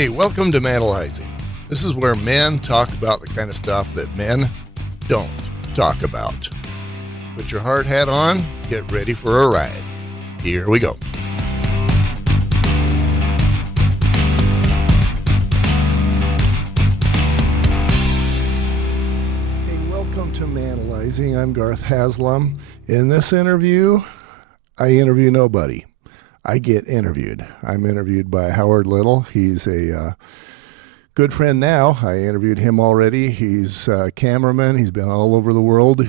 Hey, welcome to Manalizing. This is where men talk about the kind of stuff that men don't talk about. Put your hard hat on, get ready for a ride. Here we go. Hey, welcome to Manalizing. I'm Garth Haslem. In this interview, I interview nobody. I get interviewed. I'm interviewed by Howard Little. He's a good friend now. I interviewed him already. He's a cameraman. He's been all over the world,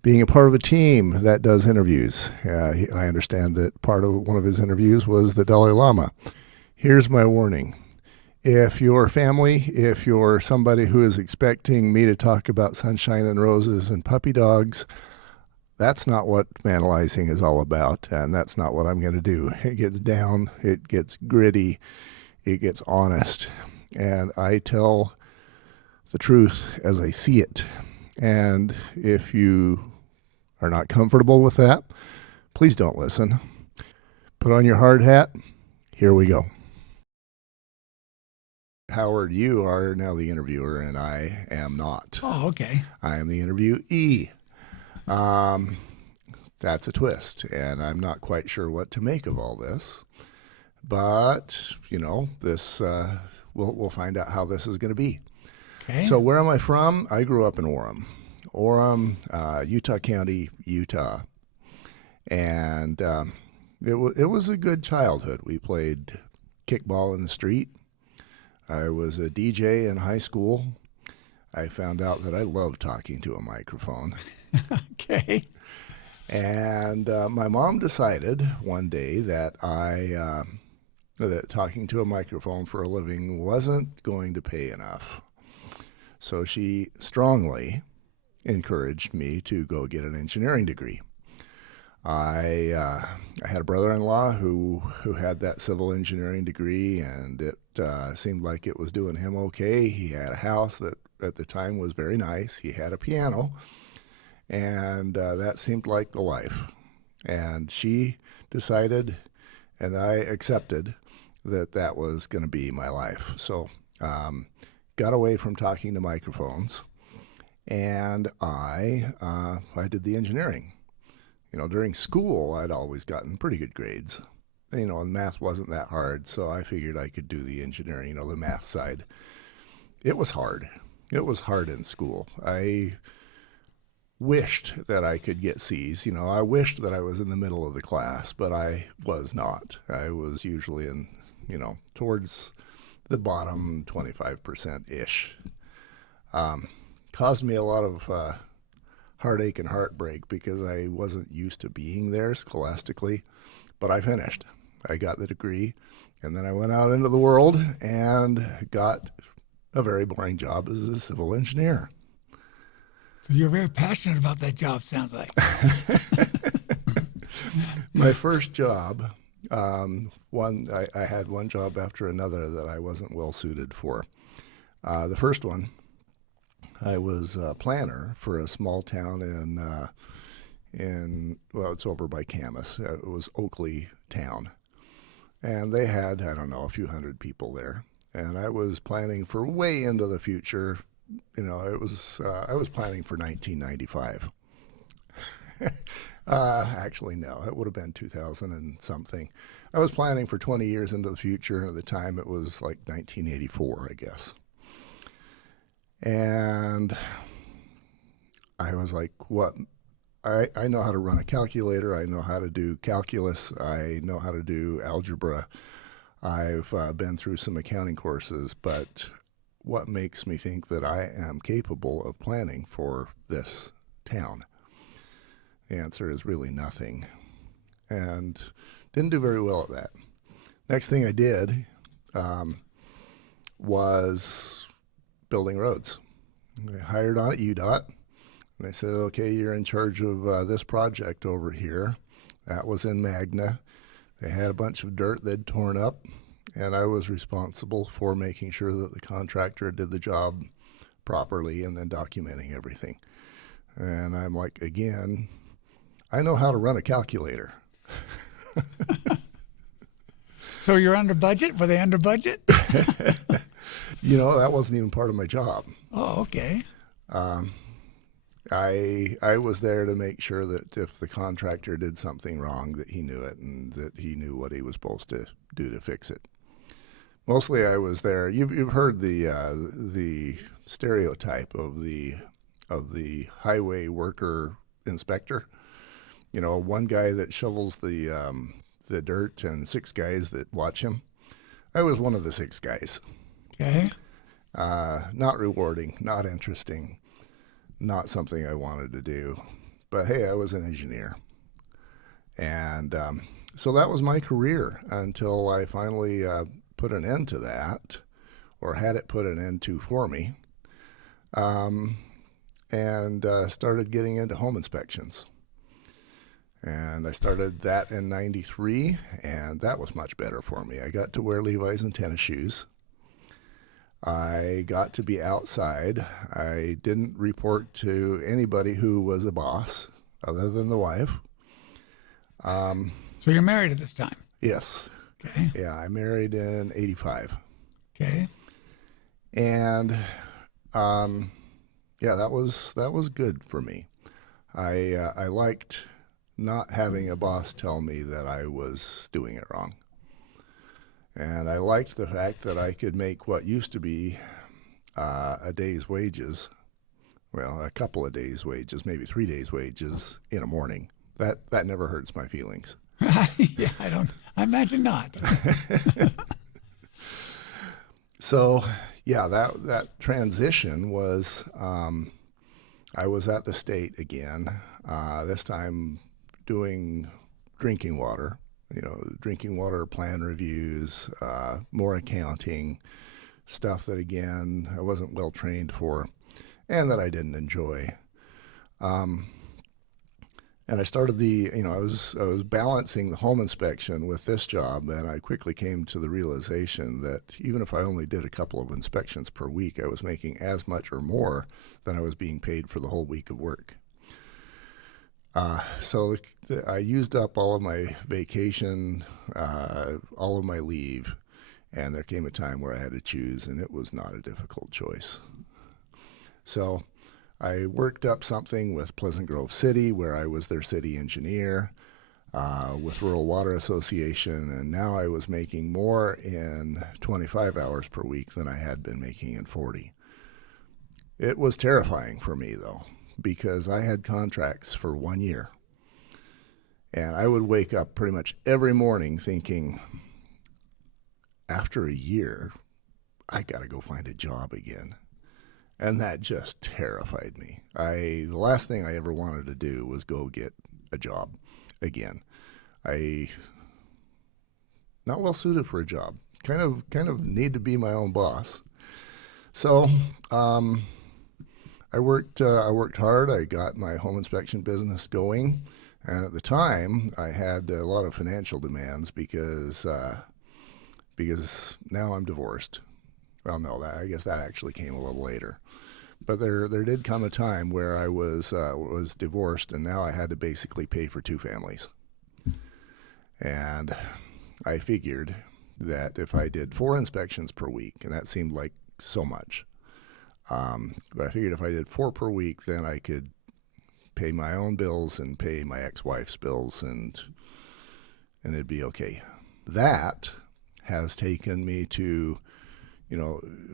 being a part of a team that does interviews. I understand that one of his interviews was the Dalai Lama. Here's my warning. If you're somebody who is expecting me to talk about sunshine and roses and puppy dogs, that's not what Manalizing is all about, and that's not what I'm going to do. It gets down, it gets gritty, it gets honest, and I tell the truth as I see it. And if you are not comfortable with that, please don't listen. Put on your hard hat. Here we go. Howard, you are now the interviewer, and I am not. Oh, okay. I am the interviewee. That's a twist, and I'm not quite sure what to make of all this. But, this we'll find out how this is going to be. Okay. So where am I from? I grew up in Orem, Utah County, Utah. And it was a good childhood. We played kickball in the street. I was a DJ in high school. I found out that I love talking to a microphone. Okay. And my mom decided one day that that talking to a microphone for a living wasn't going to pay enough. So she strongly encouraged me to go get an engineering degree. I had a brother-in-law who had that civil engineering degree, and it seemed like it was doing him okay. He had a house that at the time was very nice. He had a piano. And that seemed like the life. And she decided, and I accepted, that was going to be my life. So got away from talking to microphones, and I did the engineering. During school, I'd always gotten pretty good grades. And math wasn't that hard, so I figured I could do the engineering, the math side. It was hard. It was hard in school. I wished that I could get C's. I wished that I was in the middle of the class, but I was not. I was usually in, towards the bottom 25%-ish. Caused me a lot of heartache and heartbreak because I wasn't used to being there scholastically, but I finished. I got the degree, and then I went out into the world and got a very boring job as a civil engineer. So you're very passionate about that job, sounds like. My first job, I had one job after another that I wasn't well suited for. The first one, I was a planner for a small town it's over by Camas. It was Oakley Town. And they had, a few hundred people there. And I was planning for way into the future. I was planning for 1995. Actually, no, it would have been 2000 and something. I was planning for 20 years into the future. At the time, it was like 1984, I guess. And I was like, what? I know how to run a calculator. I know how to do calculus. I know how to do algebra. I've been through some accounting courses, but what makes me think that I am capable of planning for this town? The answer is really nothing. And didn't do very well at that. Next thing I did was building roads. I hired on at UDOT. And they said, okay, you're in charge of this project over here. That was in Magna. They had a bunch of dirt they'd torn up. And I was responsible for making sure that the contractor did the job properly and then documenting everything. And I'm like, again, I know how to run a calculator. So you're under budget? Were they under budget? That wasn't even part of my job. Oh, okay. Um, I was there to make sure that if the contractor did something wrong, that he knew it and that he knew what he was supposed to do to fix it. Mostly, I was there. You've heard the stereotype of the highway worker inspector. One guy that shovels the dirt and six guys that watch him. I was one of the six guys. Okay. Not rewarding, not interesting, not something I wanted to do. But hey, I was an engineer. And so that was my career until I finally put an end to that, or had it put an end to for me, and started getting into home inspections. And I started that in '93, and that was much better for me. I got to wear Levi's and tennis shoes. I got to be outside. I didn't report to anybody who was a boss other than the wife. So you're married at this time. Yes. Okay. Yeah, I married in '85. Okay. And yeah, that was good for me. I liked not having a boss tell me that I was doing it wrong. And I liked the fact that I could make what used to be a day's wages, well, a couple of days' wages, maybe 3 days' wages in a morning. That never hurts my feelings. Yeah, I imagine not. So, yeah, that transition was, I was at the state again, this time doing drinking water plan reviews, more accounting, stuff that, again, I wasn't well trained for and that I didn't enjoy. And I started I was balancing the home inspection with this job, and I quickly came to the realization that even if I only did a couple of inspections per week, I was making as much or more than I was being paid for the whole week of work. So I used up all of my vacation, all of my leave, and there came a time where I had to choose, and it was not a difficult choice. So I worked up something with Pleasant Grove City, where I was their city engineer, with Rural Water Association, and now I was making more in 25 hours per week than I had been making in 40. It was terrifying for me, though, because I had contracts for 1 year. And I would wake up pretty much every morning thinking, after a year, I got to go find a job again. And that just terrified me. The last thing I ever wanted to do was go get a job again. Not well suited for a job. Kind of need to be my own boss. So, I worked hard. I got my home inspection business going, and at the time, I had a lot of financial demands because now I'm divorced. Well, no, I guess that actually came a little later. But there did come a time where I was divorced, and now I had to basically pay for two families. And I figured that if I did 4 inspections per week, and that seemed like so much, but I figured if I did 4 per week, then I could pay my own bills and pay my ex-wife's bills, and it'd be okay. That has taken me to,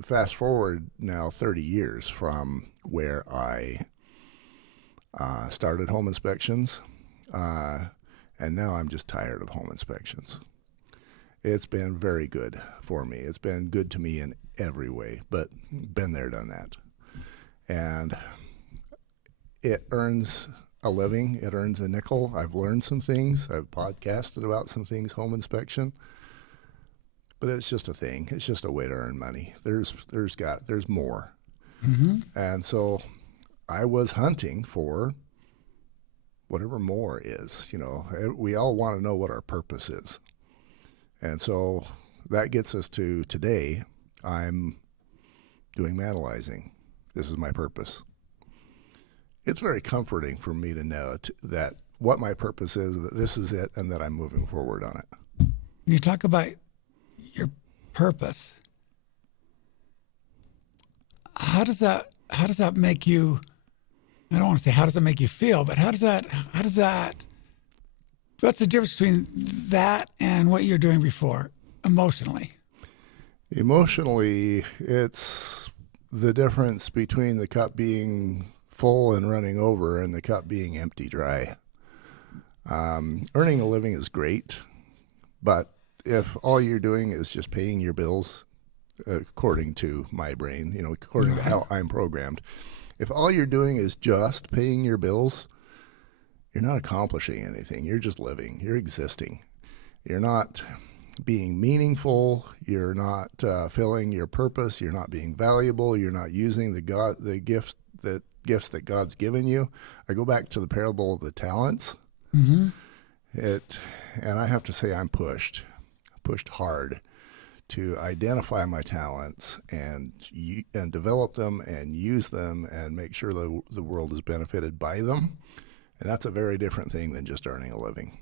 fast forward now 30 years from where I started home inspections, and now I'm just tired of home inspections. It's been very good for me. It's been good to me in every way, but been there, done that. And it earns a living. It earns a nickel. I've learned some things. I've podcasted about some things, home inspection. But it's just a thing. It's just a way to earn money. There's more. Mm-hmm. And so I was hunting for whatever more is. We all want to know what our purpose is. And so that gets us to today. I'm doing Manalizing. This is my purpose. It's very comforting for me to know that what my purpose is, that this is it, and that I'm moving forward on it. When you talk about your purpose, how does that make you? I don't want to say how does that make you feel, but how does that? What's the difference between that and what you're doing before emotionally? Emotionally, it's the difference between the cup being full and running over and the cup being empty dry. Earning a living is great, but if all you're doing is just paying your bills, according to my brain, according to Right. how I'm programmed, if all you're doing is just paying your bills, you're not accomplishing anything. You're just living. You're existing. You're not being meaningful. You're not filling your purpose. You're not being valuable. You're not using the gifts that God's given you. I go back to the parable of the talents. Mm-hmm. It, and I have to say, I'm pushed hard to identify my talents and develop them and use them and make sure the world is benefited by them. And that's a very different thing than just earning a living.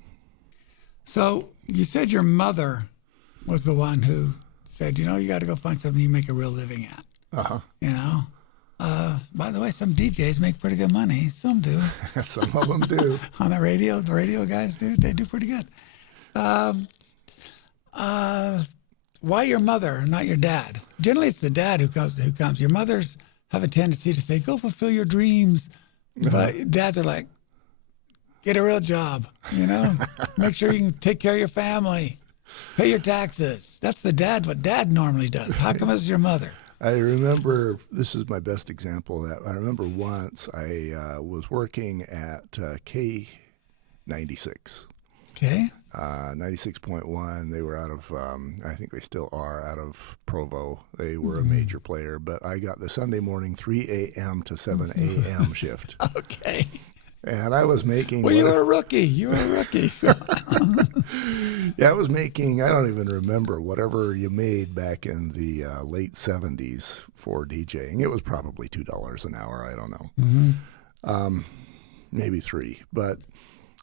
So you said your mother was the one who said, you got to go find something you make a real living at. Uh You know. By the way, some DJs make pretty good money. Some do. huh. Some of them do. On the radio. The radio guys do. They do pretty good. Um, why your mother, not your dad? Generally, it's the dad who comes. Your mothers have a tendency to say, "Go fulfill your dreams," but dads are like, "Get a real job. Make sure you can take care of your family, pay your taxes." That's the dad. What dad normally does. How come it's your mother? I remember, this is my best example of that. I remember once I was working at K96. Okay. 96.1. They were out of, I think they still are, out of Provo. They were a major player, but I got the Sunday morning 3 a.m. to 7 a.m. shift. Okay. And I was making. Well, you were a rookie. You were a rookie. Yeah, I was making, I don't even remember, whatever you made back in the late 70s for DJing. It was probably $2 an hour. I don't know. Mm-hmm. Maybe three. But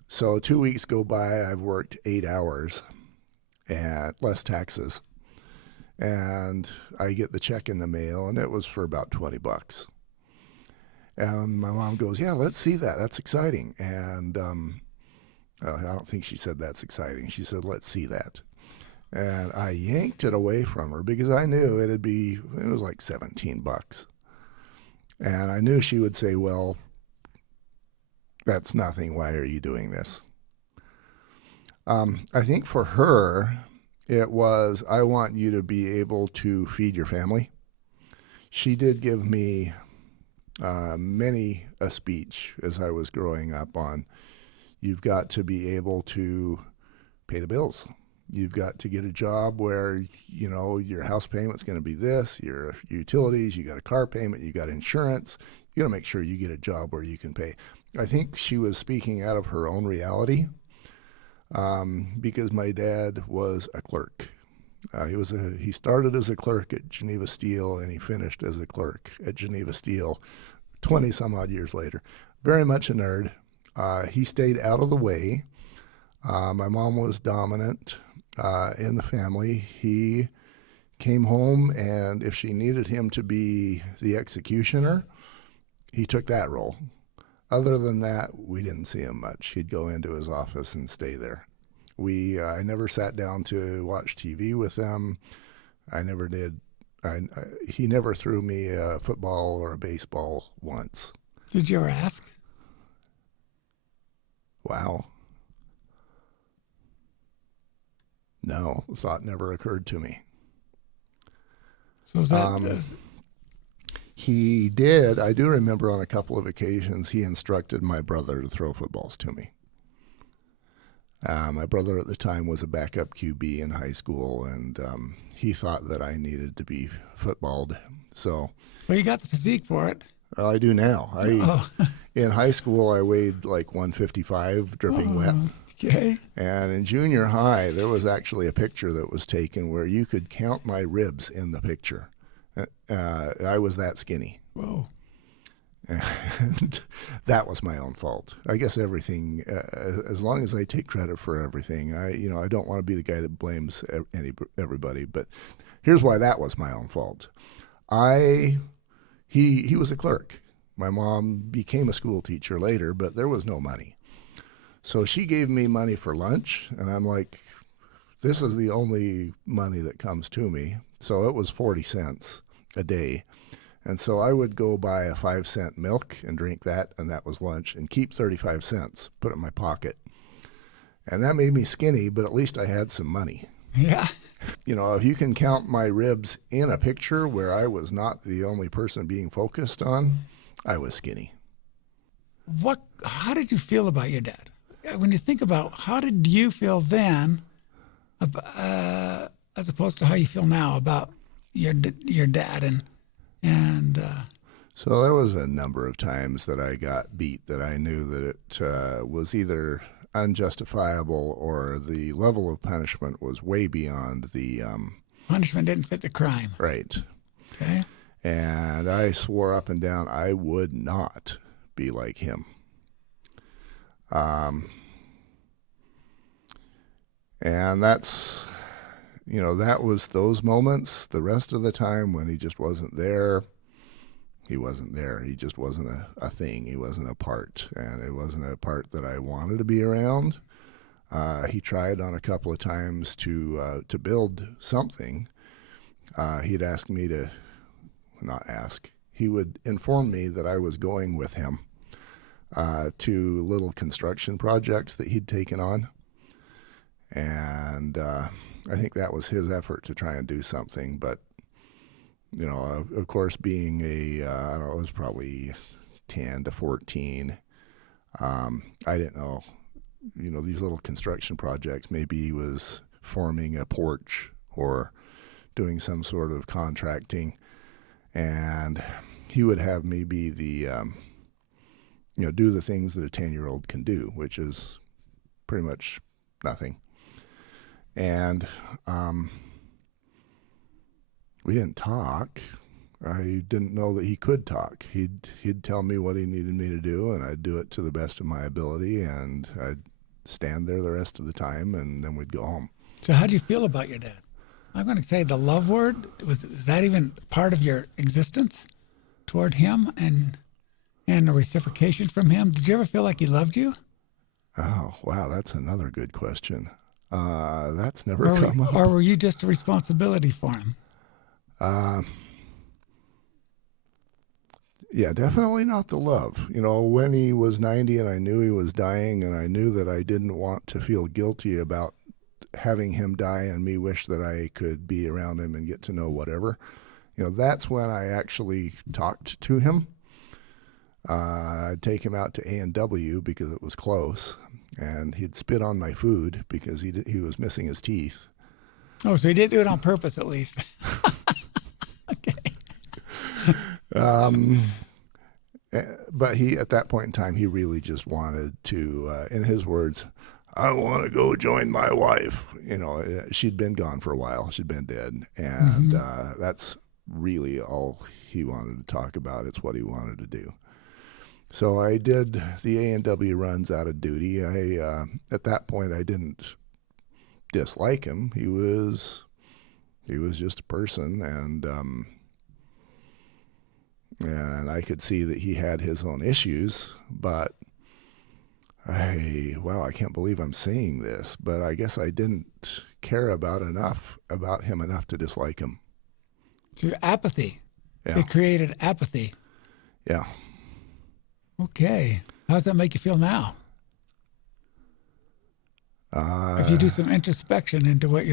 so 2 weeks go by, I've worked 8 hours and less taxes. And I get the check in the mail, and it was for about $20. And my mom goes, "Yeah, let's see that. That's exciting." And I don't think she said that's exciting. She said, "Let's see that." And I yanked it away from her because I knew it was like $17. And I knew she would say, "Well, that's nothing. Why are you doing this?" I think for her, it was, "I want you to be able to feed your family." She did give me many a speech as I was growing up on, you've got to be able to pay the bills. You've got to get a job where, your house payment's going to be this, your utilities, you got a car payment, you got insurance. You got to make sure you get a job where you can pay. I think she was speaking out of her own reality because my dad was a clerk. He started as a clerk at Geneva Steel and he finished as a clerk at Geneva Steel 20 some odd years later. Very much a nerd. He stayed out of the way. My mom was dominant in the family. He came home, and if she needed him to be the executioner, he took that role. Other than that, we didn't see him much. He'd go into his office and stay there. I never sat down to watch TV with them. I never did. He never threw me a football or a baseball once. Did you ever ask? Wow. No, the thought never occurred to me. So is that He did. I do remember on a couple of occasions he instructed my brother to throw footballs to me. My brother at the time was a backup QB in high school, and he thought that I needed to be footballed. So, well, you got the physique for it. I do now. In high school, I weighed like 155, dripping wet. Okay. And in junior high, there was actually a picture that was taken where you could count my ribs in the picture. I was that skinny. Whoa. And that was my own fault. I guess everything, as long as I take credit for everything, I don't want to be the guy that blames everybody. But here's why that was my own fault. I he was a clerk. My mom became a school teacher later, but there was no money. So she gave me money for lunch, and I'm like, this is the only money that comes to me. So it was 40 cents a day. And so I would go buy a 5-cent milk and drink that, and that was lunch, and keep 35 cents, put it in my pocket. And that made me skinny, but at least I had some money. Yeah. You know, if you can count my ribs in a picture where I was not the only person being focused on, I was skinny. How did you feel about your dad? When you think about how did you feel then, as opposed to how you feel now about your dad and So there was a number of times that I got beat that I knew that it was either unjustifiable or the level of punishment was way beyond the punishment didn't fit the crime. right. Okay. And I swore up and down I would not be like him. And that's, that was those moments. The rest of the time when he just wasn't there, he wasn't there. He just wasn't a thing. He wasn't a part. And it wasn't a part that I wanted to be around. He tried on a couple of times to build something. He'd ask me to, not ask, he would inform me that I was going with him to little construction projects that he'd taken on. And I think that was his effort to try and do something. But, of course, being I don't know, it was probably 10 to 14. I didn't know, these little construction projects, maybe he was forming a porch or doing some sort of contracting. And he would have me be the, do the things that a 10-year-old can do, which is pretty much nothing. And we didn't talk. I didn't know that he could talk. He'd tell me what he needed me to do, and I'd do it to the best of my ability, and I'd stand there the rest of the time, and then we'd go home. So how do you feel about your dad? I'm going to say the love word, is that even part of your existence toward him and the reciprocation from him? Did you ever feel like he loved you? Oh, wow, that's another good question. That's never come up. Or were you just a responsibility for him? Yeah, definitely not the love. When he was 90 and I knew he was dying and I knew that I didn't want to feel guilty about having him die and me wish that I could be around him and get to know whatever, that's when I actually talked to him. I'd take him out to A&W because it was close, and he'd spit on my food because he was missing his teeth. Oh, so he did do it on purpose at least. Okay. But at that point in time, he really just wanted to, in his words, I want to go join my wife. She'd been gone for a while. She'd been dead. And that's really all he wanted to talk about. It's what he wanted to do. So I did the A&W runs out of duty. At that point, I didn't dislike him. He was just a person, and I could see that he had his own issues. But I can't believe I'm saying this, but I guess I didn't care about him enough to dislike him. So apathy. Yeah. It created apathy. Yeah. Okay. How does that make you feel now? If you do some introspection into what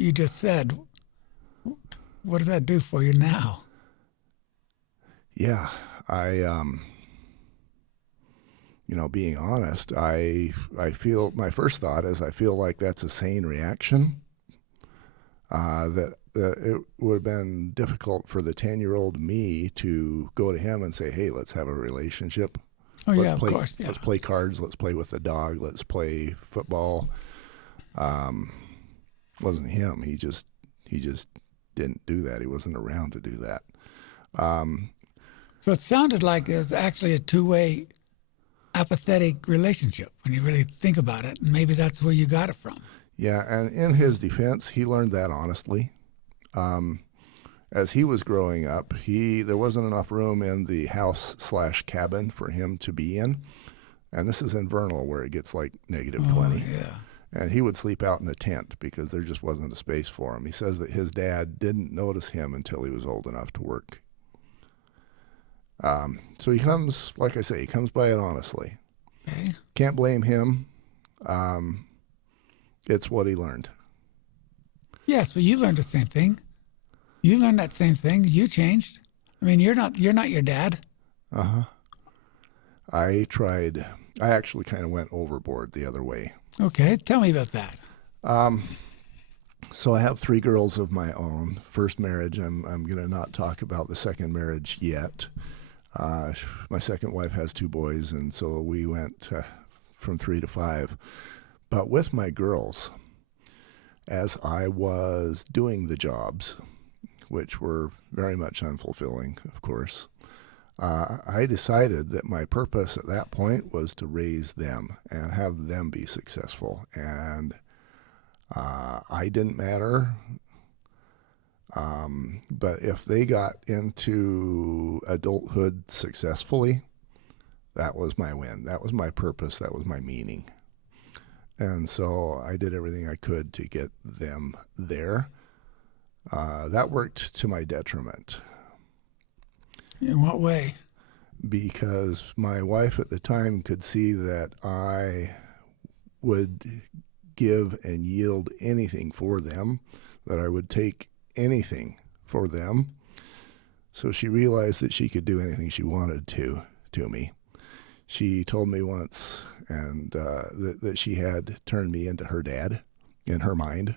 you just said, what does that do for you now? Yeah, being honest, I feel, my first thought is I feel like that's a sane reaction. That it would have been difficult for the 10-year-old me to go to him and say, hey, let's have a relationship. Oh, yeah, of course. Yeah. Let's play cards. Let's play with the dog. Let's play football. Wasn't him. He just didn't do that. He wasn't around to do that. So it sounded like it was actually a two-way apathetic relationship when you really think about it. And maybe that's where you got it from. Yeah, and in his defense, he learned that honestly. as he was growing up, there wasn't enough room in the house/cabin for him to be in. And this is in Vernal where it gets like negative Oh, 20. yeah. And he would sleep out in a tent because there just wasn't a space for him. He says that his dad didn't notice him until he was old enough to work. So he comes, like I say, he comes by it honestly. Okay. Can't blame him. It's what he learned. Yes, but you learned the same thing. You learned that same thing. You changed. I mean, you're not your dad. Uh-huh. I tried. I actually kind of went overboard the other way. Okay, tell me about that. So I have 3 girls of my own. First marriage. I'm going to not talk about the second marriage yet. My second wife has 2 boys, and so we went from 3 to 5. But with my girls, as I was doing the jobs, which were very much unfulfilling, of course, I decided that my purpose at that point was to raise them and have them be successful. And I didn't matter. But if they got into adulthood successfully, that was my win. That was my purpose. That was my meaning. And so I did everything I could to get them there. That worked to my detriment In what way? because my wife at the time could see that I would give and yield anything for them, that I would take anything for them. So she realized that she could do anything she wanted to me. She told me once and that she had turned me into her dad in her mind.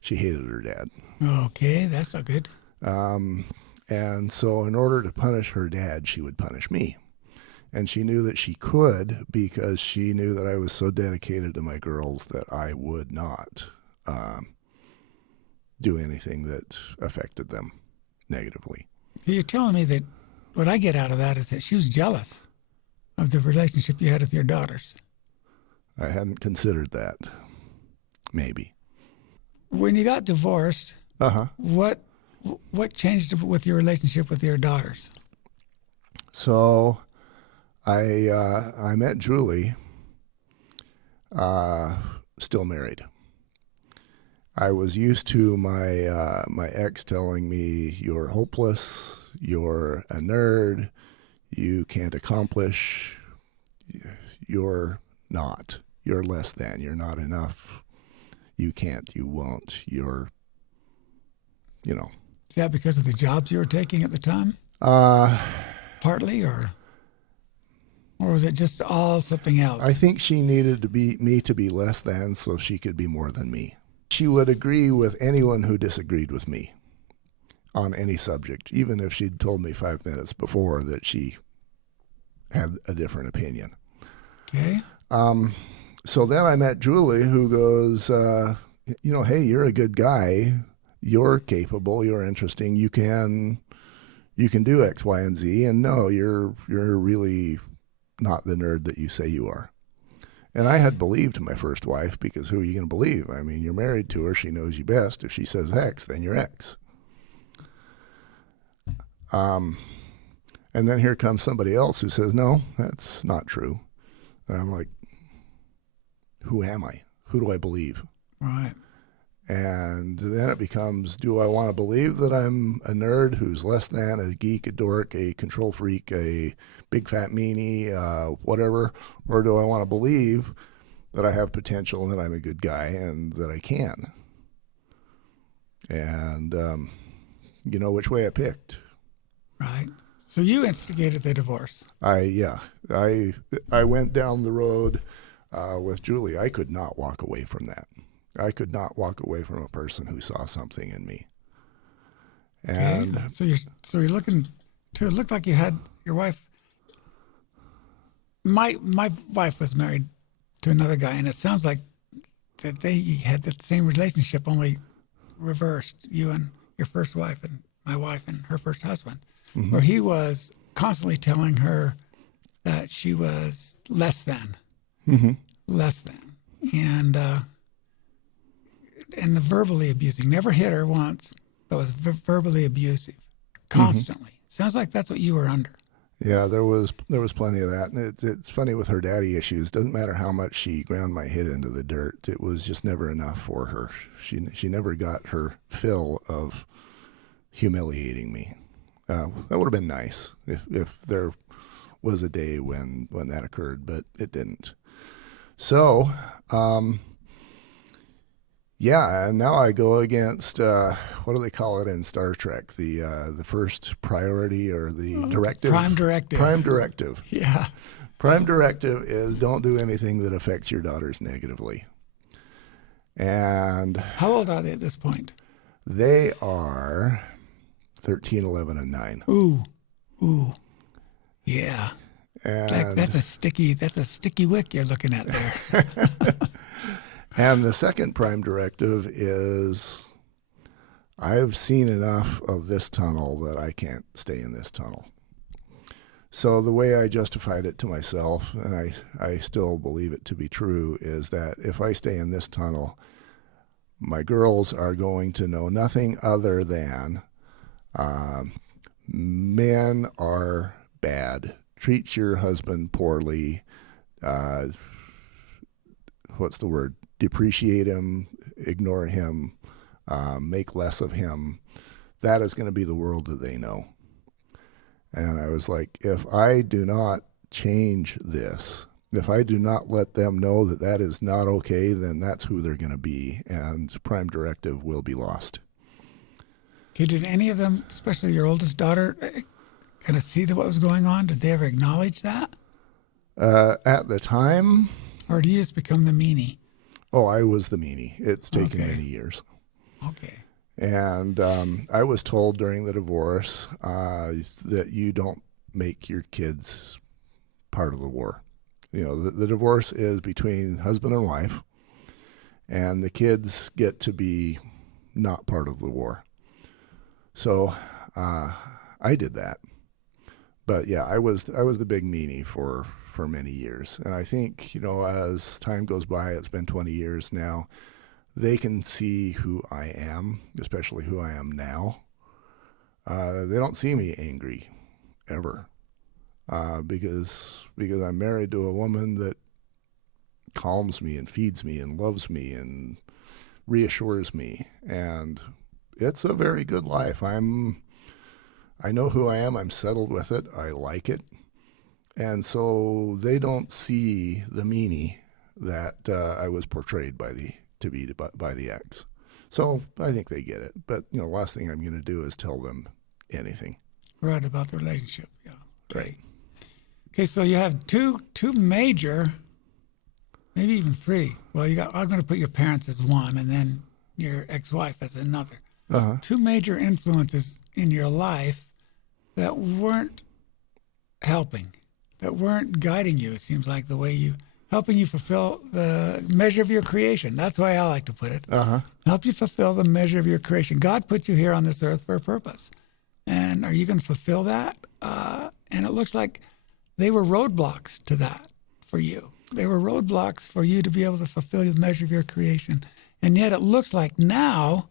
She hated her dad. Okay, that's not good. And so in order to punish her dad, she would punish me. And she knew that she could because she knew that I was so dedicated to my girls that I would not do anything that affected them negatively. You're telling me that what I get out of that is that she was jealous of the relationship you had with your daughters. I hadn't considered that. Maybe. When you got divorced, Uh-huh. what changed with your relationship with your daughters? So I met Julie, still married. I was used to my ex telling me, "You're hopeless. You're a nerd. You can't accomplish. You're not. You're less than. You're not enough. You can't. You won't. You're, you know." Is that because of the jobs you were taking at the time? Uh, Partly, or was it just all something else? I think she needed me to be less than so she could be more than me. She would agree with anyone who disagreed with me on any subject, even if she'd told me 5 minutes before that she had a different opinion. Okay. So then I met Julie, who goes, hey, you're a good guy. You're capable. You're interesting. You can do X, Y, and Z. And no, you're really not the nerd that you say you are. And I had believed my first wife because who are you going to believe? I mean, you're married to her. She knows you best. If she says X, then you're X. And then here comes somebody else who says, no, that's not true. And I'm like, who am I? Who do I believe? Right. And then it becomes, do I want to believe that I'm a nerd who's less than, a geek, a dork, a control freak, a big fat meanie, whatever? Or do I want to believe that I have potential and that I'm a good guy and that I can? And you know which way I picked. Right. So you instigated the divorce. I went down the road with Julie. I could not walk away from that. I could not walk away from a person who saw something in me. And okay. So you're looking to, it looked like you had your wife. My wife was married to another guy, and it sounds like that they had the same relationship, only reversed. You and your first wife, and my wife and her first husband, mm-hmm. where he was constantly telling her that she was less than, and verbally abusing. Never hit her once, that was verbally abusive constantly. Sounds like that's what you were under. Yeah, there was plenty of that. And it's funny with her daddy issues. Doesn't matter how much she ground my head into the dirt. It was just never enough for her. She never got her fill of humiliating me. That would have been nice if there was a day when that occurred, but it didn't. So, yeah, and now I go against what do they call it in Star Trek? The first priority or the directive? Prime directive. Prime directive. Yeah. Prime directive is don't do anything that affects your daughters negatively. And How old are they at this point? they are 13, 11, and 9. Ooh. Yeah. And That's a sticky wick you're looking at there. and the second prime directive is I've seen enough of this tunnel that I can't stay in this tunnel. So the way I justified it to myself, and I still believe it to be true, is that if I stay in this tunnel, my girls are going to know nothing other than men are bad. Treat your husband poorly. What's the word? Depreciate him, ignore him, make less of him. That is going to be the world that they know. And I was like, if I do not change this, if I do not let them know that that is not okay, then that's who they're going to be, and prime directive will be lost. Okay, did any of them, especially your oldest daughter, kind of see what was going on? Did they ever acknowledge that? At the time, Or do you just become the meanie? oh, I was the meanie. It's taken Okay. many years. Okay. And I was told during the divorce that you don't make your kids part of the war. You know, the divorce is between husband and wife, and the kids get to be not part of the war. So I did that. But yeah, I was the big meanie for many years. And I think, you know, as time goes by, it's been 20 years now, they can see who I am, especially who I am now. They don't see me angry ever because I'm married to a woman that calms me and feeds me and loves me and reassures me. And it's a very good life. I know who I am. I'm settled with it. I like it. And so they don't see the meanie that I was portrayed by the ex. So I think they get it. But, you know, the last thing I'm going to do is tell them anything. Right, about the relationship. Yeah. Right. Okay, so you have two major, maybe even three. Well, I'm going to put your parents as one and then your ex-wife as another. Uh-huh. Two major influences in your life that weren't helping, that weren't guiding you, it seems like, helping you fulfill the measure of your creation. That's the way I like to put it. Uh-huh. Help you fulfill the measure of your creation. God put you here on this earth for a purpose. And are you going to fulfill that? And it looks like they were roadblocks to that for you. They were roadblocks for you to be able to fulfill the measure of your creation. And yet it looks like now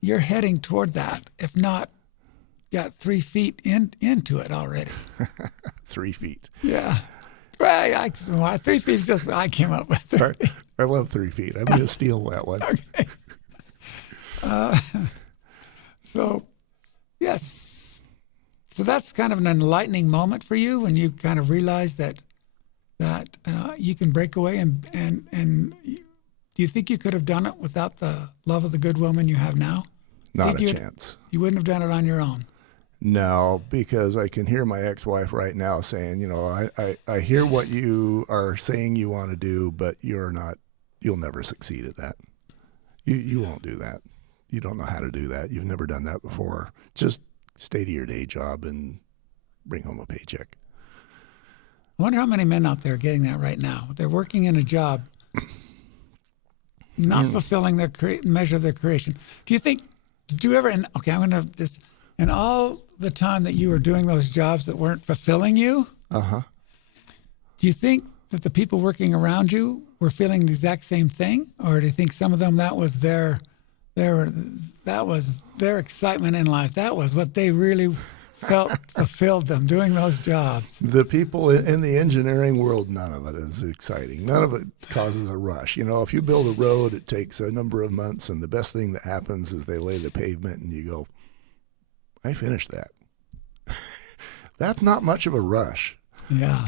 you're heading toward that, if not got 3 feet into it already. 3 feet. Yeah. Well, 3 feet is just what I came up with. All right. I love 3 feet. I'm going to steal that one. Okay. So, yes. So that's kind of an enlightening moment for you when you kind of realize that you can break away and do you think you could have done it without the love of the good woman you have now? Not a chance. You wouldn't have done it on your own. No, because I can hear my ex-wife right now saying, you know, I hear what you are saying you want to do, but you'll never succeed at that. You won't do that. You don't know how to do that. You've never done that before. Just stay to your day job and bring home a paycheck. I wonder how many men out there are getting that right now. They're working in a job, not fulfilling their measure of their creation. Do you think, did you ever, okay, I'm going to have this, in all the time that you were doing those jobs that weren't fulfilling you, Uh-huh. do you think that the people working around you were feeling the exact same thing? Or do you think some of them, that was their that was their excitement in life. That was what they really felt fulfilled them doing those jobs. The people in the engineering world, none of it is exciting. None of it causes a rush. You know, if you build a road, it takes a number of months, and the best thing that happens is they lay the pavement, and you go, I finished that. That's not much of a rush. Yeah.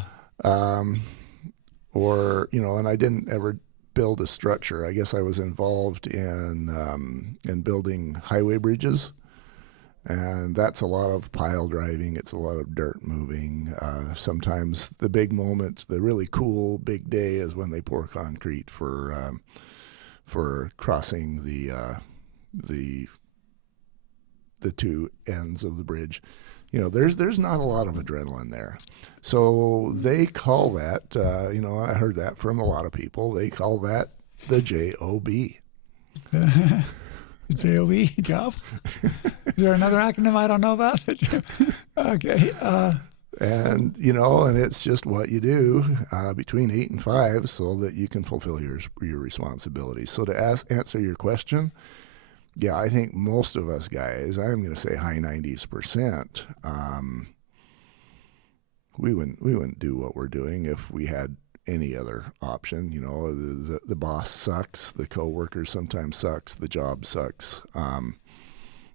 Or, you know, and I didn't ever build a structure. I guess I was involved in building highway bridges. And that's a lot of pile driving. It's a lot of dirt moving. Sometimes the big moment, the really cool big day, is when they pour concrete for crossing the two ends of the bridge. You know, there's not a lot of adrenaline there. So they call that, you know, I heard that from a lot of people. They call that the JOB. The JOB job? Is there another acronym I don't know about? Okay. And, you know, and it's just what you do between 8 and 5 so that you can fulfill your responsibilities. So to answer your question, yeah, I think most of us guys, I'm going to say high 90s%, we wouldn't do what we're doing if we had any other option. You know, the boss sucks, the coworker sometimes sucks, the job sucks,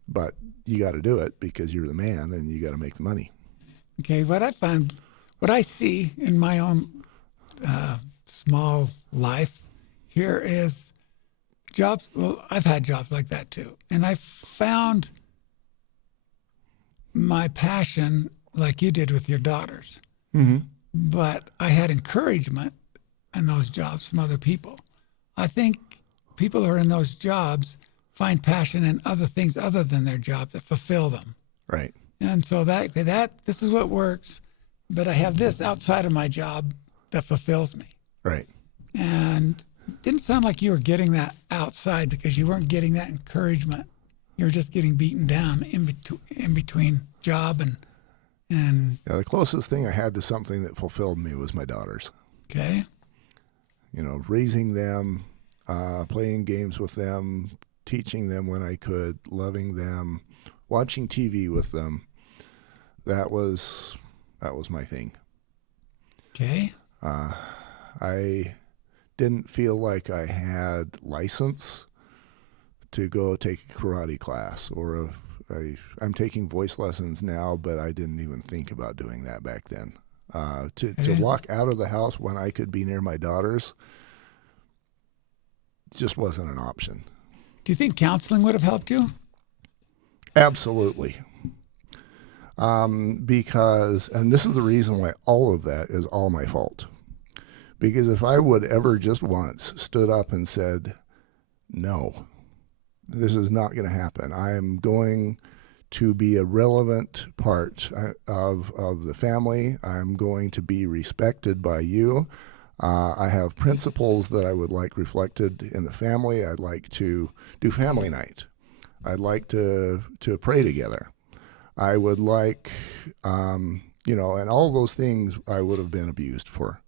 but you got to do it because you're the man and you got to make the money. Okay, what I see in my own small life here is jobs. Well, I've had jobs like that too, and I found my passion like you did with your daughters. Mm-hmm. But I had encouragement in those jobs from other people. I think people who are in those jobs find passion in other things other than their job that fulfill them. Right. And so that this is what works, but I have this outside of my job that fulfills me. Right. And it didn't sound like you were getting that outside because you weren't getting that encouragement. You were just getting beaten down in between job and yeah, the closest thing I had to something that fulfilled me was my daughters. Okay. You know, raising them, playing games with them, teaching them when I could, loving them, watching TV with them. That was my thing. Okay. I didn't feel like I had license to go take a karate class or I'm taking voice lessons now, but I didn't even think about doing that back then. To walk out of the house when I could be near my daughters just wasn't an option. Do you think counseling would have helped you? Absolutely. Because, and this is the reason why all of that is all my fault. Because if I would ever just once stood up and said, no, this is not going to happen. I am going to be a relevant part of the family. I'm going to be respected by you. I have principles that I would like reflected in the family. I'd like to do family night. I'd like to pray together. I would like, you know, and all those things I would have been abused for.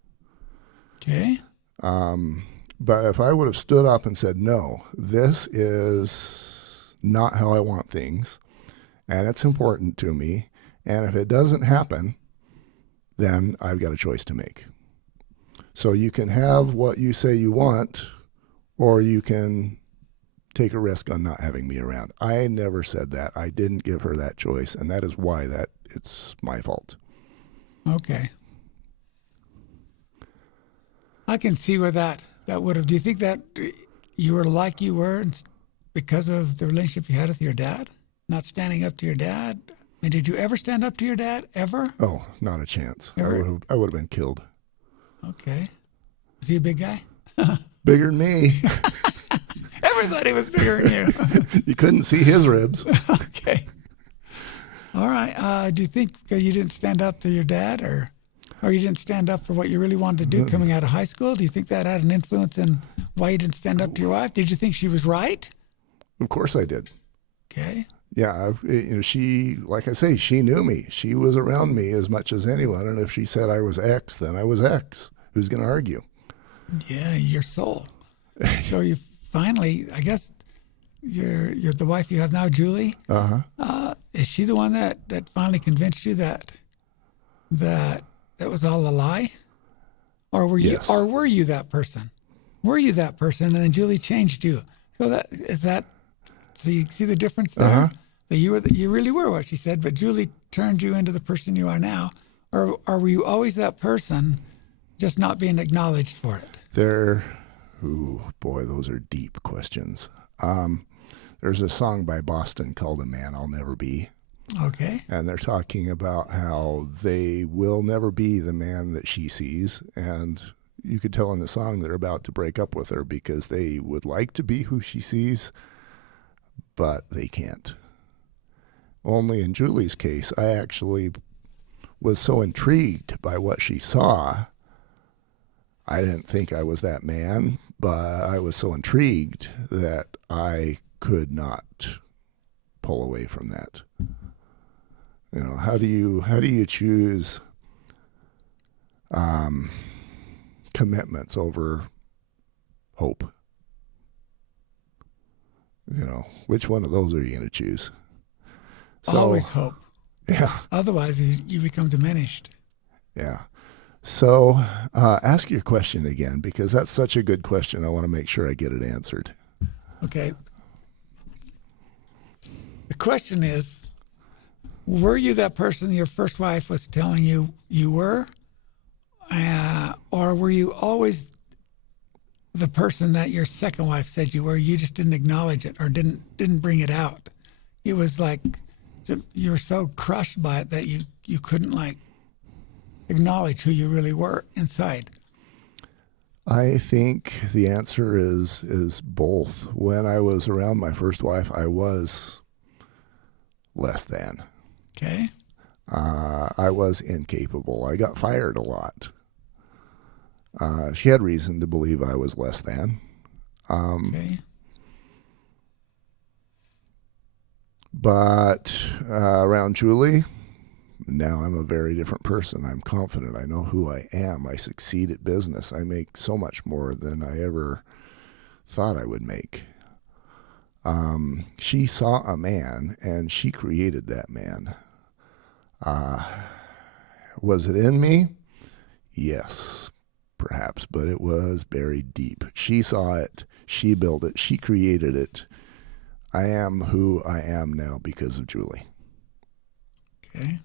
Okay. But if I would have stood up and said, no, this is not how I want things, and it's important to me, and if it doesn't happen, then I've got a choice to make. So you can have what you say you want, or you can take a risk on not having me around. I never said that. I didn't give her that choice, and that is why it's my fault. Okay. I can see where that would have. Do you think that you were like you were because of the relationship you had with your dad? Not standing up to your dad? I mean, did you ever stand up to your dad, ever? Oh, not a chance. Ever? I would have been killed. Okay. Was he a big guy? Bigger than me. Everybody was bigger than you. You couldn't see his ribs. Okay. All right. Do you think you didn't stand up to your dad, or you didn't stand up for what you really wanted to do coming out of high school? Do you think that had an influence in why you didn't stand up to your wife? Did you think she was right? Of course I did. Okay. Yeah, she, like I say, she knew me. She was around me as much as anyone, and if she said I was X, then I was X. Who's going to argue? Yeah, your soul. So you finally, I guess, you're the wife you have now, Julie. Is she the one that finally convinced you that was all a lie, or were Yes. you that person? Were you that person, and then Julie changed you? So so you see the difference there. That you really were what she said, but Julie turned you into the person you are now, or were you always that person, just not being acknowledged for it? Ooh, boy, those are deep questions. There's a song by Boston called "A Man I'll Never Be." Okay. And they're talking about how they will never be the man that she sees. And you could tell in the song they're about to break up with her because they would like to be who she sees, but they can't. Only in Julie's case, I actually was so intrigued by what she saw. I didn't think I was that man, but I was so intrigued that I could not pull away from that. You know, how do you choose commitments over hope? You know, which one of those are you going to choose? So, Always hope. Yeah. Otherwise, you become diminished. Yeah. So ask your question again, because that's such a good question. I want to make sure I get it answered. Okay. The question is, were you that person your first wife was telling you you were? Or were you always the person that your second wife said you were? You just didn't acknowledge it or didn't bring it out. It was like you were so crushed by it that you couldn't like acknowledge who you really were inside. I think the answer is both. When I was around my first wife, I was less than. Okay. I was incapable. I got fired a lot. She had reason to believe I was less than. Okay. But around Julie, now I'm a very different person. I'm confident. I know who I am. I succeed at business. I make so much more than I ever thought I would make. She saw a man, and she created that man. Was it in me? Yes, perhaps, but it was buried deep. She saw it. She built it. She created it. I am who I am now because of Julie. Okay.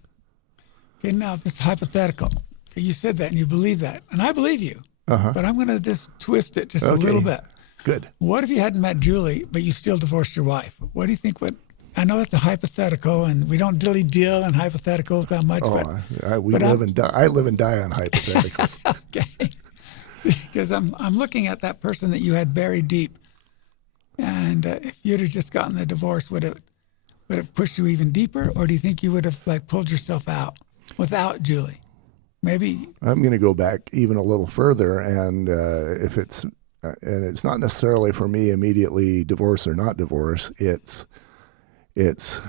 Okay, now this is hypothetical. Okay, you said that and you believe that, and I believe you. But I'm going to just twist it just a little bit. Good. What if you hadn't met Julie, but you still divorced your wife? What do you think would... I know that's a hypothetical, and we don't dilly-deal in hypotheticals that much. Oh, but I live and die. I live and die on hypotheticals. Okay. Because I'm looking at that person that you had buried deep, and if you'd have just gotten the divorce, would it push you even deeper, or do you think you would have like pulled yourself out without Julie? Maybe. I'm going to go back even a little further, and if it's and it's not necessarily for me immediately divorce or not divorce. It's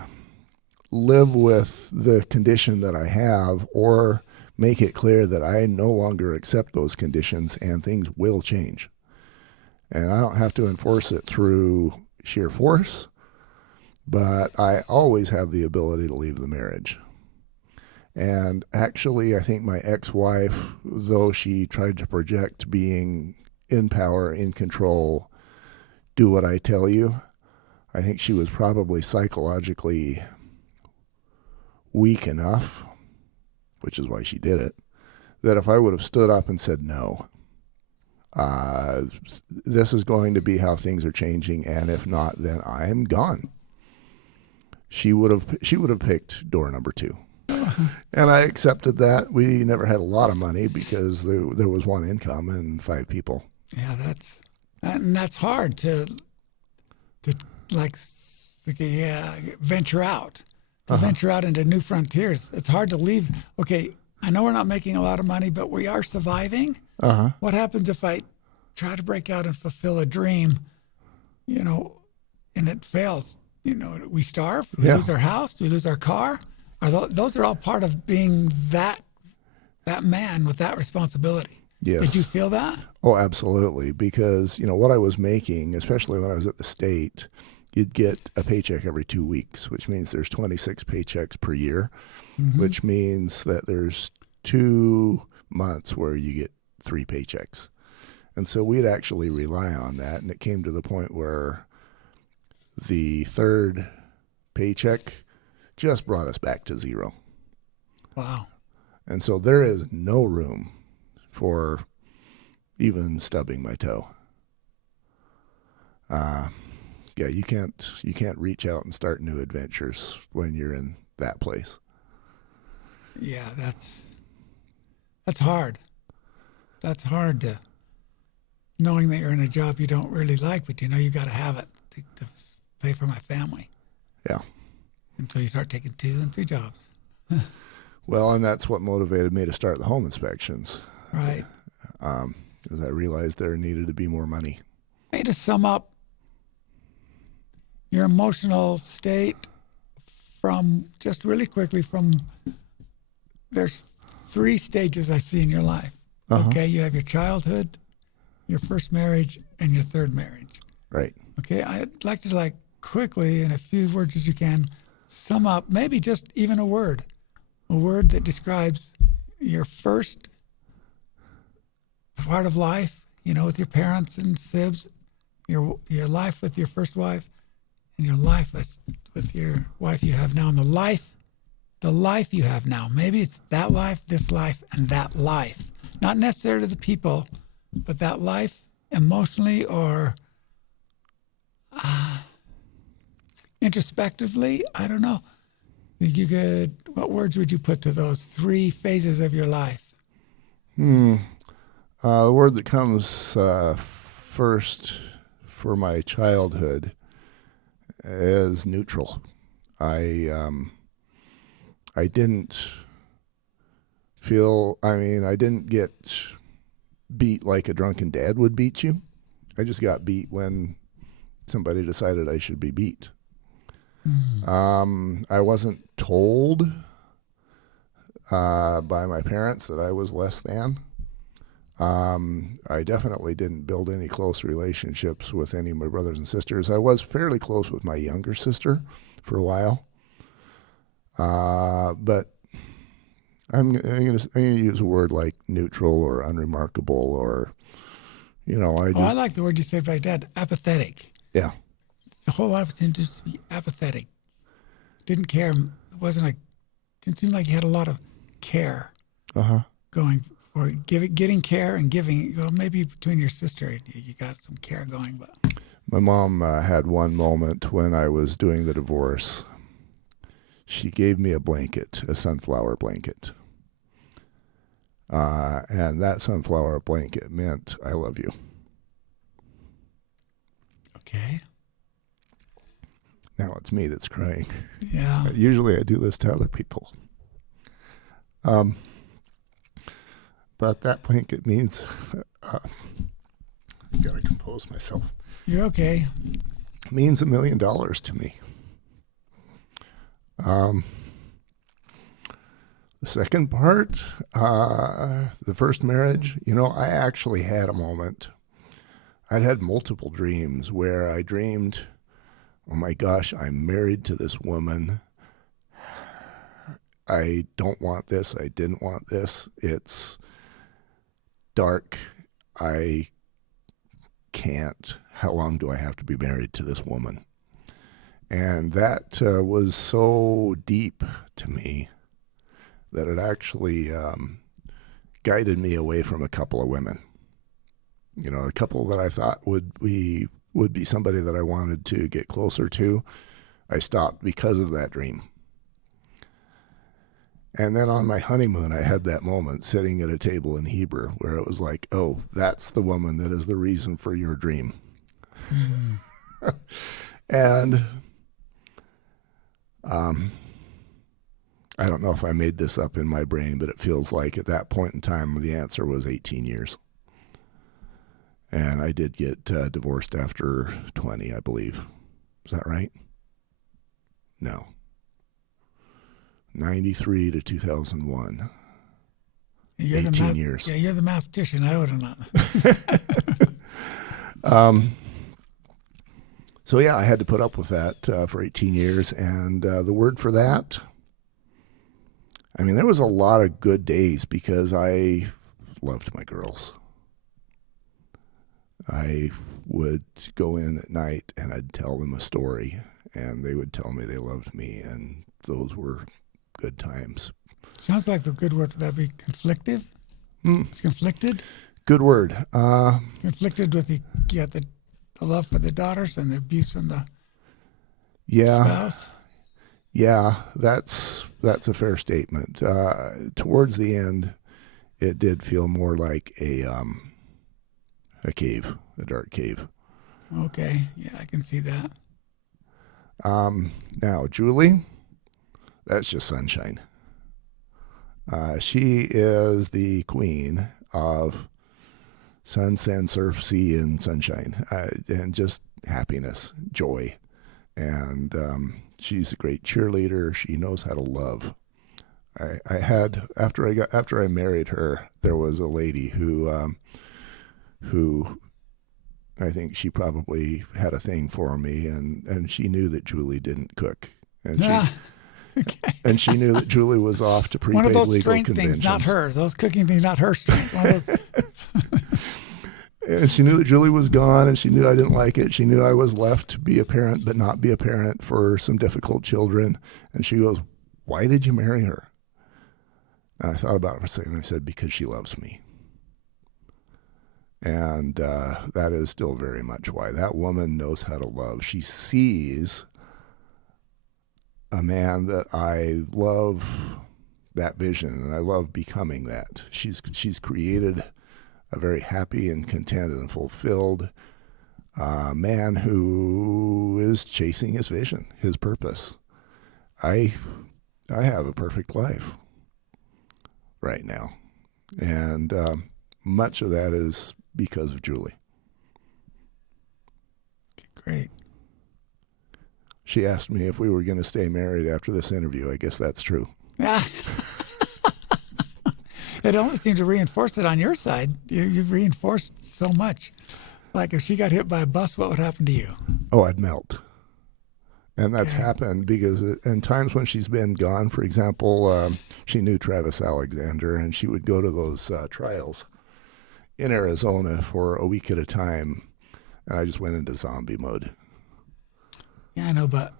live with the condition that I have, or make it clear that I no longer accept those conditions and things will change. And I don't have to enforce it through sheer force, but I always have the ability to leave the marriage. And actually, I think my ex-wife, though she tried to project being in power, in control, do what I tell you, I think she was probably psychologically weak enough, which is why she did it, that if I would have stood up and said no, this is going to be how things are changing, and if not, then I'm gone, she would have picked door number 2. And I accepted that. We never had a lot of money because there was one income and 5 people. Yeah, that's hard to venture out. Venture out into new frontiers. It's hard to leave. Okay, I know we're not making a lot of money, but we are surviving. What happens if I try to break out and fulfill a dream, and it fails? We starve, we lose our house, we lose our car. Those are all part of being that man with that responsibility. Yes. Did you feel that? Oh, absolutely. Because, what I was making, especially when I was at the state, you'd get a paycheck every 2 weeks, which means there's 26 paychecks per year, Mm-hmm. which means that there's 2 months where you get 3 paychecks. And so we'd actually rely on that. And it came to the point where the third paycheck just brought us back to zero. Wow. And so there is no room for even stubbing my toe. Yeah, you can't reach out and start new adventures when you're in that place. Yeah, that's hard. That's hard to knowing that you're in a job you don't really like, but you know you got to have it to pay for my family. Yeah. And so you start taking 2 and 3 jobs. Well, and that's what motivated me to start the home inspections, Right. because I realized there needed to be more money. Hey, to sum up your emotional state from just really quickly from there's 3 stages I see in your life. Uh-huh. Okay, you have your childhood, your first marriage, and your third marriage. Right. Okay, I'd like to quickly, in a few words as you can, sum up maybe just even a word that describes your first part of life, with your parents and sibs, your life with your first wife, and your life with your wife you have now, and the life you have now. Maybe it's that life, this life, and that life. Not necessarily the people, but that life emotionally or introspectively. I don't know. What words would you put to those 3 phases of your life? The word that comes first for my childhood is neutral. I didn't I didn't get beat like a drunken dad would beat you. I just got beat when somebody decided I should be beat. I wasn't told by my parents that I was less than. I definitely didn't build any close relationships with any of my brothers and sisters. I was fairly close with my younger sister for a while. But I'm gonna use a word like neutral or unremarkable or, I like the word you said about Dad, apathetic. Yeah. The whole life seemed to just be apathetic. Didn't care. Didn't seem like you had a lot of care going for getting care and giving. Maybe between your sister, you got some care going. But my mom had one moment when I was doing the divorce. She gave me a blanket, a sunflower blanket. And that sunflower blanket meant I love you. Okay. Now it's me that's crying. Yeah. Usually I do this to other people. But that blanket means I gotta compose myself. You're okay. It means $1 million to me. The second part, the first marriage, I actually had a moment. I'd had multiple dreams where I dreamed, oh my gosh, I'm married to this woman. I don't want this. I didn't want this. It's dark. I can't. How long do I have to be married to this woman? And that was so deep to me that it actually guided me away from a couple of women. A couple that I thought would be somebody that I wanted to get closer to. I stopped because of that dream. And then on my honeymoon, I had that moment sitting at a table in Hebrew where it was like, oh, that's the woman that is the reason for your dream. And I don't know if I made this up in my brain, but it feels like at that point in time, the answer was 18 years. And I did get divorced after 20, I believe. Is that right? No. 93 to 2001. 18 years. Yeah, you're the mathematician. I would have not. So yeah, I had to put up with that for 18 years. And the word for that, I mean, there was a lot of good days because I loved my girls. I would go in at night and I'd tell them a story, and they would tell me they loved me, and those were good times. Sounds like the good word, would that be conflictive? It's conflicted? Good word. Conflicted with the love for the daughters and the abuse from the Yeah, spouse? yeah, that's a fair statement. Towards the end, it did feel more like a cave, a dark cave. Okay, yeah, I can see that. Now, Julie, that's just sunshine. She is the queen of sun, sand, surf, sea, and sunshine, and just happiness, joy. And she's a great cheerleader. She knows how to love. I had after I married her, there was a lady who I think she probably had a thing for me, and she knew that Julie didn't cook, and she Okay. and she knew that Julie was off to One prepaid of those legal strength conventions. things, not hers. Those cooking things, not her strength. One of those. And she knew that Julie was gone, and she knew I didn't like it. She knew I was left to be a parent, but not be a parent for some difficult children. And she goes, "Why did you marry her?" And I thought about it for a second, and I said, "Because she loves me." And that is still very much why. That woman knows how to love. She sees a man that I love, that vision, and I love becoming that. She's created a very happy and content and fulfilled man who is chasing his vision, his purpose. I have a perfect life right now, and much of that is because of Julie. Great. She asked me if we were going to stay married after this interview. I guess that's true. Yeah. It almost seemed to reinforce it on your side. You've reinforced so much. Like if she got hit by a bus, what would happen to you? Oh, I'd melt. And that's Okay. happened because in times when she's been gone, for example, she knew Travis Alexander, and she would go to those trials in Arizona for a week at a time. And I just went into zombie mode. Yeah, I know, but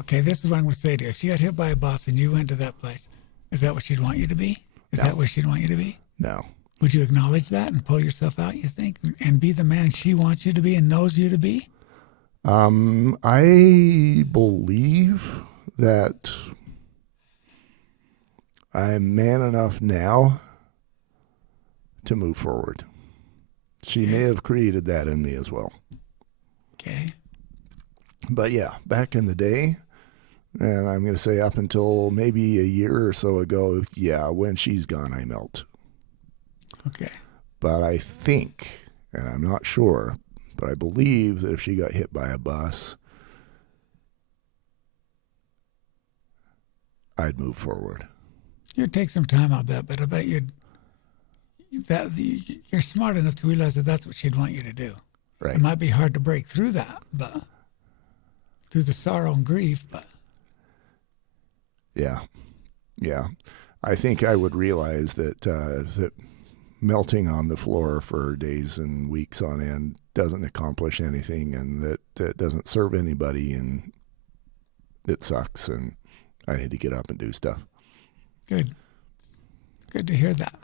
okay, this is what I'm going to say to you. If she got hit by a bus and you went to that place, is that what she'd want you to be? Is No. that where she'd want you to be? No. Would you acknowledge that and pull yourself out, you think, and be the man she wants you to be and knows you to be? I believe that I'm man enough now to move forward. She may have created that in me as well. Okay. But yeah, back in the day, and I'm going to say up until maybe a year or so ago, yeah, when she's gone, I melt. Okay. But I think, and I'm not sure, but I believe that if she got hit by a bus, I'd move forward. You'd take some time, I'll bet, but I bet you're smart enough to realize that that's what she'd want you to do. Right. It might be hard to break through that, but through the sorrow and grief, but Yeah. Yeah. I think I would realize that melting on the floor for days and weeks on end doesn't accomplish anything, and that it doesn't serve anybody, and it sucks, and I need to get up and do stuff. good. It's good to hear that.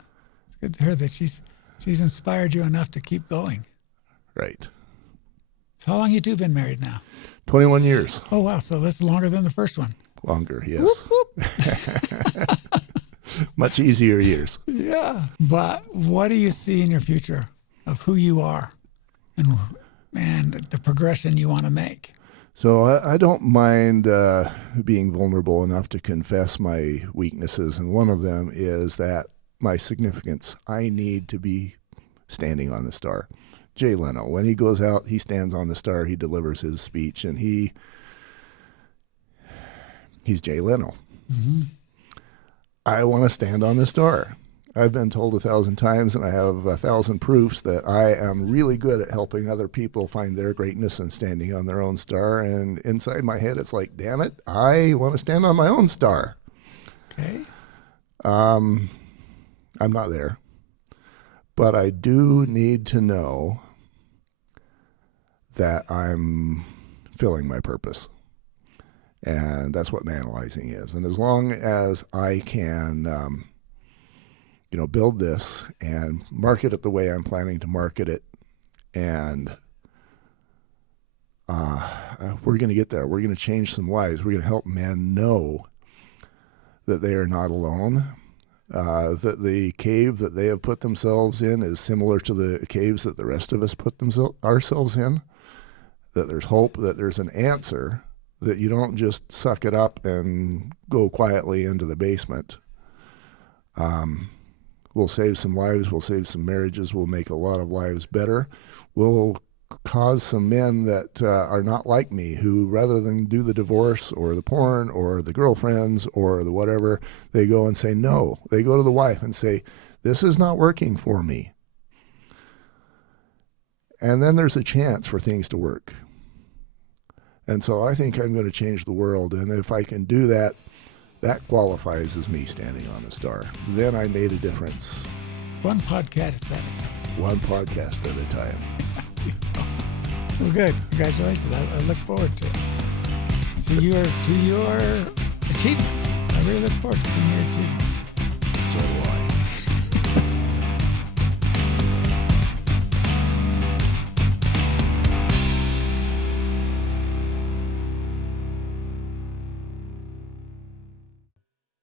It's good to hear that she's inspired you enough to keep going. Right. So how long you two been married now? 21 years. Oh, wow. So this is longer than the first one. Longer, yes. Much easier years. Yeah. But what do you see in your future of who you are and the progression you want to make? So I don't mind being vulnerable enough to confess my weaknesses, and one of them is that my significance. I need to be standing on the star. Jay Leno, when he goes out, he stands on the star, he delivers his speech, and he's Jay Leno. Mm-hmm. I want to stand on the star. I've been told 1,000 times, and I have 1,000 proofs that I am really good at helping other people find their greatness and standing on their own star. And inside my head, it's like, damn it, I want to stand on my own star. Okay. I'm not there. But I do need to know that I'm filling my purpose. And that's what Manalizing is. And as long as I can, build this and market it the way I'm planning to market it, and we're going to get there. We're going to change some lives. We're going to help men know that they are not alone, that the cave that they have put themselves in is similar to the caves that the rest of us put ourselves in, that there's hope, that there's an answer, that you don't just suck it up and go quietly into the basement. We'll save some lives, we'll save some marriages, we'll make a lot of lives better. We'll cause some men that are not like me, who rather than do the divorce or the porn or the girlfriends or the whatever, they go and say no. They go to the wife and say, this is not working for me. And then there's a chance for things to work. And so I think I'm going to change the world. And if I can do that, that qualifies as me standing on a star. Then I made a difference. One podcast at a time. One podcast at a time. Well, good. Congratulations. I look forward to it. To your achievements. I really look forward to seeing your achievements.